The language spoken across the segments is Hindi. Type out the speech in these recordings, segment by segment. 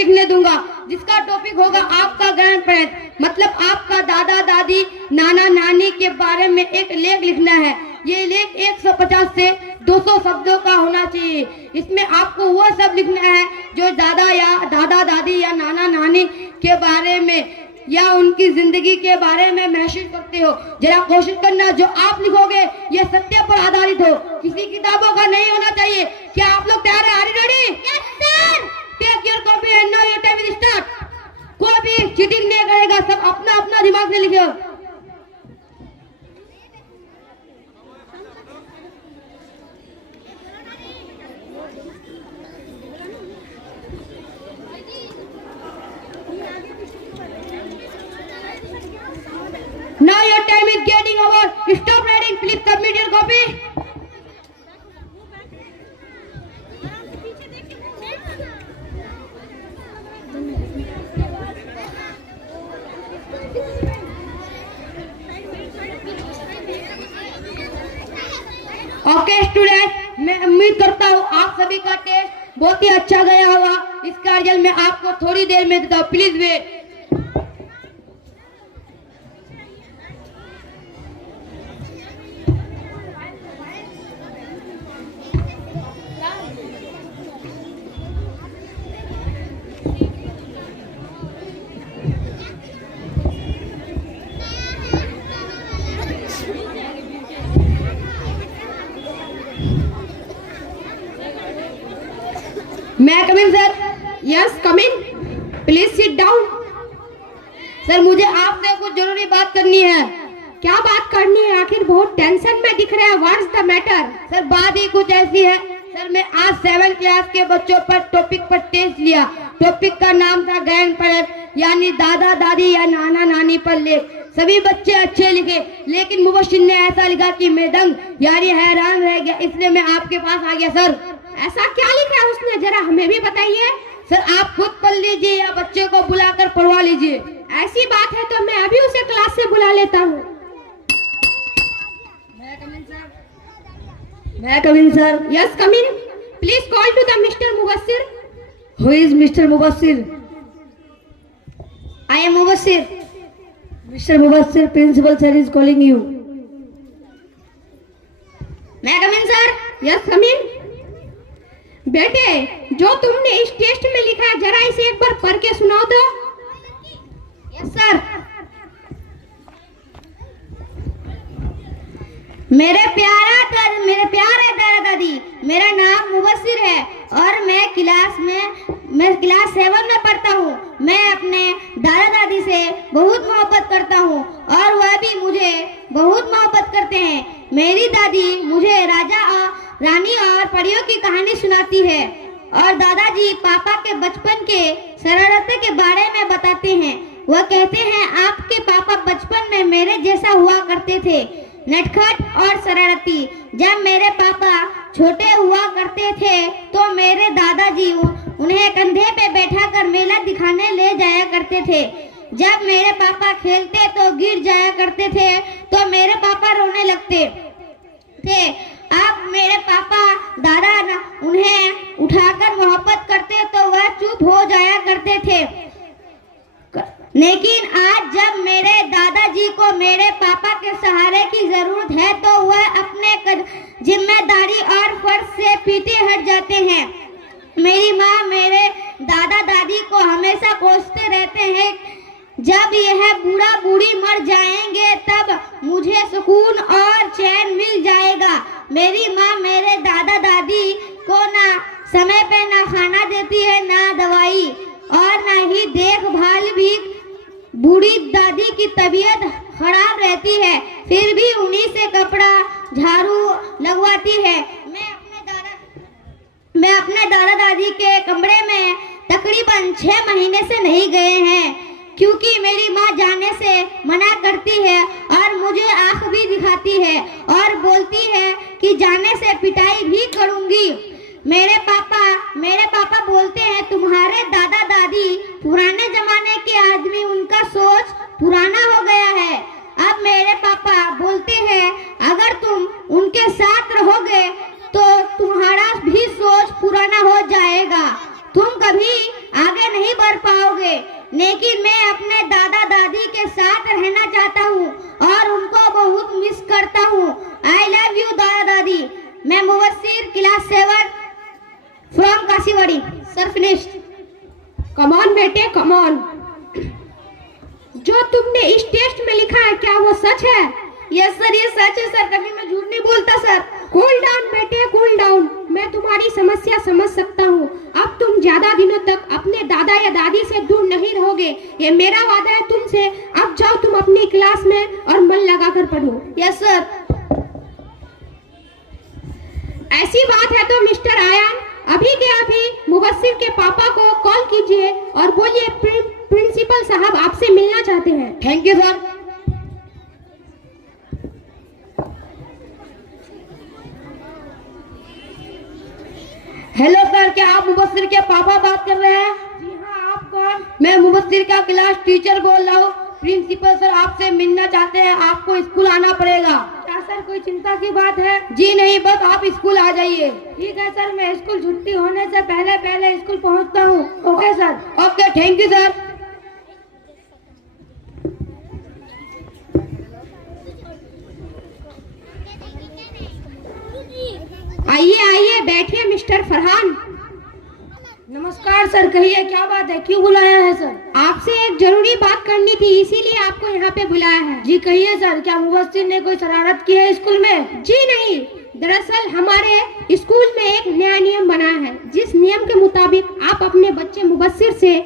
लिखने दूंगा जिसका टॉपिक होगा आपका ग्रैंड पेरेंट, मतलब आपका दादा दादी नाना नानी के बारे में एक लेख लिखना है। ये लेख 150 से 200 शब्दों का होना चाहिए। इसमें आपको वो सब लिखना है जो दादा दादी या नाना नानी के बारे में या उनकी जिंदगी के बारे में महसूस करते हो। जरा कोशिश करना जो आप लिखोगे ये सत्य पर आधारित हो, किसी किताबों का नहीं होना चाहिए। क्या आप लोग तैयार हैं? Are you ready? Yes sir. Take your copy and now your time is start. कोई भी चीटिंग नहीं करेगा, सब अपना अपना दिमाग से लिखो। Now your time is getting over. Stop writing. Please submit your copy. Okay student, मैं उम्मीद करता हूँ आप सभी का टेस्ट बहुत ही अच्छा गया होगा। इसका रिजल्ट मैं आपको थोड़ी देर में देता हूँ। Please wait. May come in sir? Yes come in, please sit down. Sir मुझे आपसे कुछ जरूरी बात करनी है। क्या बात करनी है? आखिर बहुत टेंशन में दिख रहा है। What's the matter? सर बात ही कुछ ऐसी है सर, मैं आज 7th क्लास के बच्चों पर टॉपिक पर टेस्ट लिया। टॉपिक का नाम था ग्रैंड पेरेंट, यानी दादा दादी या नाना नानी पर लेख। सभी बच्चे अच्छे लिखे, लेकिन मुबशिर ने ऐसा लिखा कि मैं दंग यानी हैरान रह गया, इसलिए मैं आपके पास आ गया। सर ऐसा क्या लिखा है उसने, जरा हमें भी बताइए। सर आप खुद पढ़ लीजिए या बच्चे को बुलाकर पढ़वा लीजिए। ऐसी बात है तो मैं अभी उसे क्लास से बुला लेता हूँ। May come in sir? Yes come in. Please call to the mister Mubashir. Who is mister Mubashir? I am Mubashir. Mister Mubashir, principal sir is calling you. May come in sir? Yes come इन। बेटे जो तुमने इस टेस्ट में लिखा है जरा इसे एक बार पढ़ के सुनाओ दो। Yes sir. मेरे प्यारे दादा दादी, मेरा नाम मुबशिर है और मैं क्लास 7 में पढ़ता हूँ। मैं अपने दादा दादी से बहुत मोहब्बत करता हूँ और वह भी मुझे बहुत मोहब्बत करते हैं। मेरी दादी मुझे राजा और रानी और परियों की कहानी सुनाती है और दादाजी पापा के बचपन के शरारतें के बारे में बताते हैं। वह कहते हैं आपके पापा बचपन में मेरे जैसा हुआ करते थे, नटखट और शरारती। जब मेरे पापा छोटे हुआ करते थे तो मेरे दादाजी उन्हें कंधे पे बैठाकर मेला दिखाने ले जाया करते थे। जब मेरे पापा खेलते तो गिर जाया करते थे तो मेरे पापा रोने लगते थे। अब मेरे पापा दादा उन्हें उठाकर मोहब्बत करते तो वह चुप हो जाया करते थे। लेकिन आज जब मेरे दादाजी को मेरे पापा के सहारे की जरूरत है तो वह अपने जिम्मेदारी और फर्ज से पीछे हट जाते हैं। मेरी माँ मेरे दादा दादी को हमेशा कोसते रहते हैं, जब यह बूढ़ा बूढ़ी मर जाएंगे तब मुझे सुकून और चैन मिल जाएगा। मेरी माँ मेरे दादा दादी को ना समय पे ना खाना देती है, ना दवाई और ना ही देखभाल भी। बूढ़ी दादी की तबीयत खराब रहती है, फिर भी उन्हीं से कपड़ा झाड़ू लगवाती है। मैं अपने दादा दादी के कमरे में तकरीबन 6 महीने से नहीं गए हैं, क्योंकि मेरी माँ जाने से मना करती है और मुझे आंख भी दिखाती है और बोलती है कि जाने से पिटाई भी करूंगी। मेरे पापा बोलते हैं तुम्हारे दादा दादी पुराने जमाने के आदमी, उनका सोच पुराना हो गया है। अब मेरे पापा बोलते हैं अगर तुम उनके साथ रहोगे तो तुम्हारा भी सोच पुराना हो जाएगा, तुम कभी आगे नहीं लेकिन मैं अपने दादा दादी के साथ रहना चाहता हूँ और उनको बहुत मिस करता हूँ। आई लव यू दादा दादी। मैं Mubassir class 7 from Kashiwadi. Sir finished. Come on बेटे, कम ऑन। जो तुमने इस टेस्ट में लिखा है क्या वो सच है? यस सर, ये सच है सर, कभी मैं झूठ नहीं बोलता सर। कूल डाउन बेटे, कूल डाउन। मैं तुम्हारी समस्या समझ सकता हूँ। अब तुम ज्यादा दिनों तक अपने दादा या दादी से दूर नहीं रहोगे, ये मेरा वादा है तुमसे। अब जाओ तुम अपनी क्लास में और मन लगाकर पढ़ो। Yes sir. ऐसी बात है तो मिस्टर आयान, अभी के अभी मुबस्सिर के पापा को कॉल कीजिए और बोलिए प्रिंसिपल साहब आपसे मिलना चाहते हैं। Thank you sir. Hello sir, क्या आप मुबस्सिर के पापा बात कर रहे हैं? जी हाँ, आप कौन? मैं मुबस्सिर का क्लास टीचर बोल रहा हूँ। प्रिंसिपल सर आपसे मिलना चाहते हैं, आपको स्कूल आना पड़ेगा। क्या सर कोई चिंता की बात है? जी नहीं, बस आप स्कूल आ जाइए। ठीक है सर, मैं स्कूल छुट्टी होने से पहले स्कूल पहुंचता हूँ। Okay sir. Okay, thank you sir. आइए आइए, बैठिए मिस्टर फरहान। नमस्कार सर, कहिए क्या बात है, क्यों बुलाया है सर? आपसे एक जरूरी बात करनी थी, इसीलिए आपको यहाँ पे बुलाया है। जी कहिए सर, क्या मुबस्सिर ने कोई शरारत की है स्कूल में? जी नहीं, दरअसल हमारे स्कूल में एक नया नियम बना है, जिस नियम के मुताबिक आप अपने बच्चे मुबस्सिर से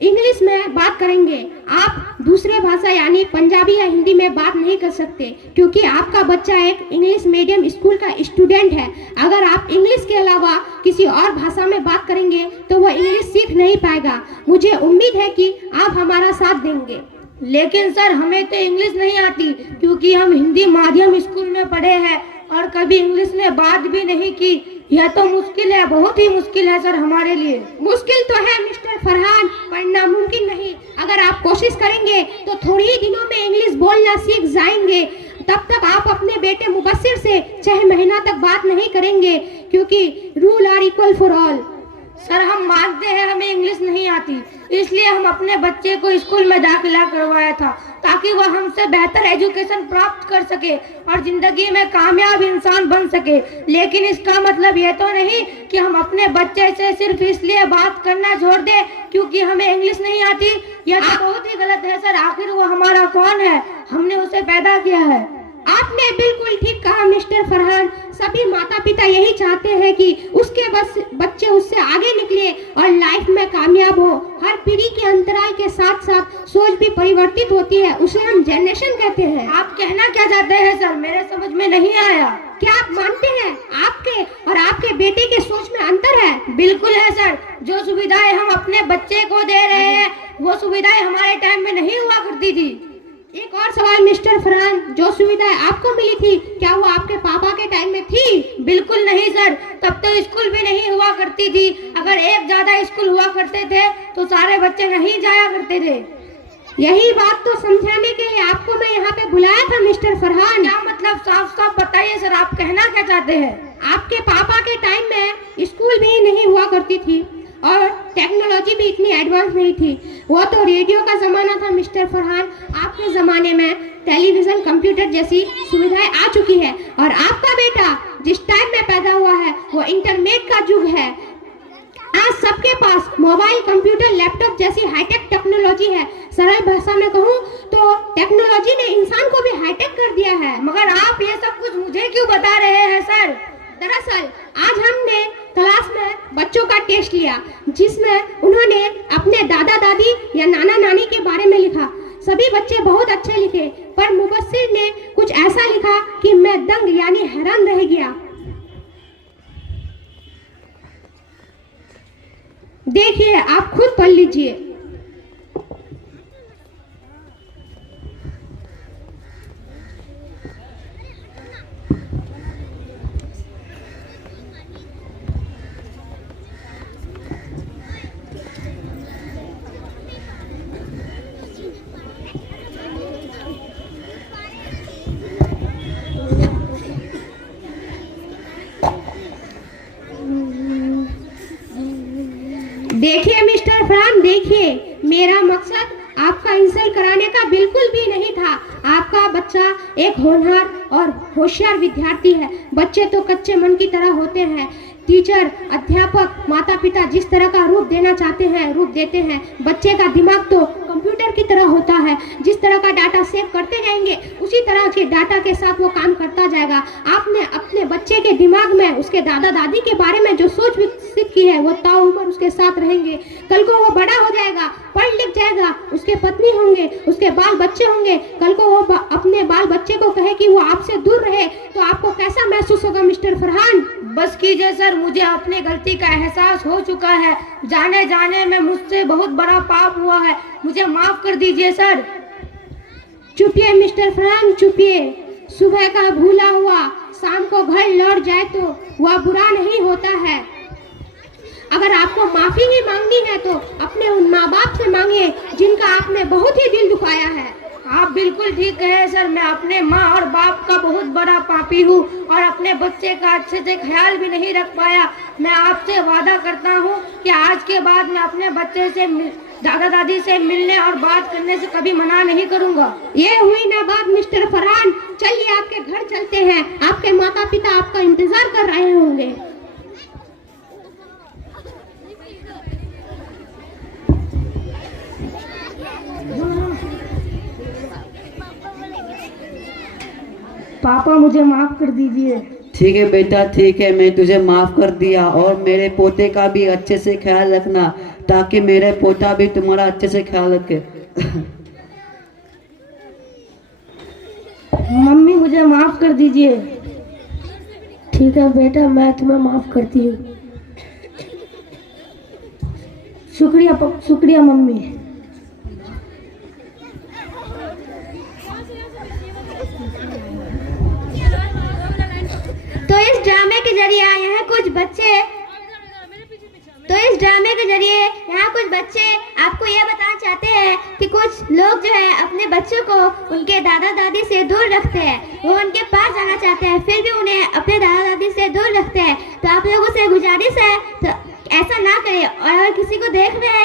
इंग्लिश में बात करेंगे। आप दूसरे भाषा यानी पंजाबी या हिंदी में बात नहीं कर सकते, क्योंकि आपका बच्चा एक इंग्लिश मीडियम स्कूल का स्टूडेंट है। अगर आप इंग्लिश के अलावा किसी और भाषा में बात करेंगे तो वो इंग्लिश सीख नहीं पाएगा। मुझे उम्मीद है कि आप हमारा साथ देंगे। लेकिन सर, हमें तो इंग्लिश नहीं आती, क्योंकि हम हिंदी माध्यम स्कूल में पढ़े हैं और कभी इंग्लिश में बात भी नहीं की। यह तो मुश्किल है, बहुत ही मुश्किल है सर हमारे लिए। मुश्किल तो है मिस्टर फरहान, पर नामुमकिन नहीं। अगर आप कोशिश करेंगे तो थोड़ी ही दिनों में इंग्लिश बोलना सीख जाएंगे। तब तक आप अपने बेटे मुबस्सिर से 6 महीना तक बात नहीं करेंगे, क्योंकि rule are equal for all. Sir, हम मानते हैं हमें इंग्लिश नहीं आती, इसलिए हम अपने बच्चे को स्कूल में दाखिला करवाया था, ताकि वह हमसे बेहतर एजुकेशन प्राप्त कर सके और जिंदगी में कामयाब इंसान बन सके। लेकिन इसका मतलब यह तो नहीं कि हम अपने बच्चे से सिर्फ इसलिए बात करना छोड़ दें क्योंकि हमें इंग्लिश नहीं आती। यह तो बहुत ही गलत है सर। आखिर वो हमारा कौन है? हमने उसे पैदा किया है। आपने बिल्कुल ठीक कहा मिस्टर फरहान। सभी माता पिता यही चाहते हैं कि उसके बच्चे उससे आगे निकले और लाइफ में कामयाब हो। हर पीढ़ी के अंतराल के साथ साथ सोच भी परिवर्तित होती है, उसे हम जनरेशन कहते हैं। आप कहना क्या चाहते हैं सर? मेरे समझ में नहीं आया। क्या आप मानते हैं आपके और आपके बेटे के सोच में अंतर है? बिल्कुल है सर। जो सुविधाएं हम अपने बच्चे को दे रहे हैं वो सुविधाएं हमारे टाइम में नहीं हुआ करती थी। एक और सवाल मिस्टर फरहान, जो सुविधाएं आपको मिली थी क्या वो आपके पापा के टाइम में थी? बिल्कुल नहीं सर, तब तो स्कूल भी नहीं हुआ करती थी। अगर एक ज्यादा स्कूल हुआ करते थे तो सारे बच्चे नहीं जाया करते थे। यही बात तो समझाने के लिए आपको मैं यहाँ पे बुलाया था मिस्टर फरहान। क्या मतलब? साफ साफ बताइए सर, आप कहना क्या चाहते हैं? आपके पापा के टाइम में स्कूल भी नहीं हुआ करती थी और टेक्नोलॉजी भी इतनी एडवांस नहीं थी। वो तो रेडियो का ज़माना था मिस्टर फरहान। आपके ज़माने में टेलीविज़न, कंप्यूटर जैसी सुविधाएं आ चुकी है और आपका बेटा जिस टाइम में पैदा हुआ है वो इंटरनेट का युग है। आज सबके पास मोबाइल, कंप्यूटर, लैपटॉप जैसी हाईटेक टेक्नोलॉजी है। सरल भाषा में कहूँ तो टेक्नोलॉजी ने इंसान को भी हाईटेक कर दिया है। मगर आप ये सब कुछ मुझे क्यों बता रहे हैं सर? दरअसल आज हमने क्लास में बच्चों का टेस्ट लिया, जिसमें उन्होंने अपने दादा दादी या नाना नानी के बारे में लिखा। सभी बच्चे बहुत अच्छे लिखे, पर मुबस्सिर ने कुछ ऐसा लिखा कि मैं दंग यानी हैरान रह गया। देखिए, आप खुद पढ़ लीजिए। देखिए मिस्टर फरहान, देखिए मेरा मकसद आपका इंसल्ट कराने का बिल्कुल भी नहीं था। आपका बच्चा एक होनहार और होशियार विद्यार्थी है। बच्चे तो कच्चे मन की तरह होते हैं। टीचर, अध्यापक, माता पिता जिस तरह का रूप देना चाहते हैं रूप देते हैं। बच्चे का दिमाग तो कंप्यूटर की तरह होता है। जिस तरह का डाटा सेव करते जाएंगे उसी तरह के डाटा के साथ वो काम करता जाएगा। आपने अपने बच्चे के दिमाग में उसके दादा दादी के बारे में जो सोच विकसित की है वो ताउम्र उसके साथ रहेंगे। कल को वो बड़ा हो जाएगा, पढ़ लिख जाएगा, उसके पत्नी होंगे, उसके बाल बच्चे होंगे। कल को वो अपने बाल बच्चे को कहे कि वो आपसे दूर रहे तो आपको कैसा महसूस होगा मिस्टर फरहान? बस कीजिए सर, मुझे अपनी गलती का एहसास हो चुका है। जाने जाने में मुझसे बहुत बड़ा पाप हुआ है, मुझे माफ कर दीजिए सर। चुपिए मिस्टर फरहान, चुपिए। सुबह का भूला हुआ शाम को घर लौट जाए तो वह बुरा नहीं होता है। अगर आपको माफी ही मांगनी है तो अपने उन माँ बाप से मांगिए जिनका आपने बहुत ही दिल दुखाया है। आप बिल्कुल ठीक कहे सर, मैं अपने माँ और बाप का बहुत बड़ा पापी हूँ और अपने बच्चे का अच्छे से ख्याल भी नहीं रख पाया। मैं आपसे वादा करता हूँ कि आज के बाद मैं अपने बच्चे से दादा दादी से मिलने और बात करने से कभी मना नहीं करूँगा। ये हुई ना बात मिस्टर फरहान। चलिए आपके घर चलते हैं, आपके माता पिता आपका इंतजार कर रहे होंगे। पापा मुझे माफ कर दीजिए। ठीक है बेटा, ठीक है, मैं तुझे माफ कर दिया। और मेरे पोते का भी अच्छे से ख्याल रखना ताकि मेरे पोता भी तुम्हारा अच्छे से ख्याल रखे। मम्मी मुझे माफ कर दीजिए। ठीक है बेटा, मैं तुम्हें माफ करती हूँ। शुक्रिया मम्मी। तो इस ड्रामे के जरिए यहाँ कुछ बच्चे आपको ये बताना चाहते हैं कि कुछ लोग जो है अपने बच्चों को उनके दादा दादी से दूर रखते हैं। वो उनके पास जाना चाहते हैं फिर भी उन्हें अपने दादा दादी से दूर रखते हैं। तो आप लोगों से गुजारिश है तो ऐसा ना करें। और अगर किसी को देख रहे हैं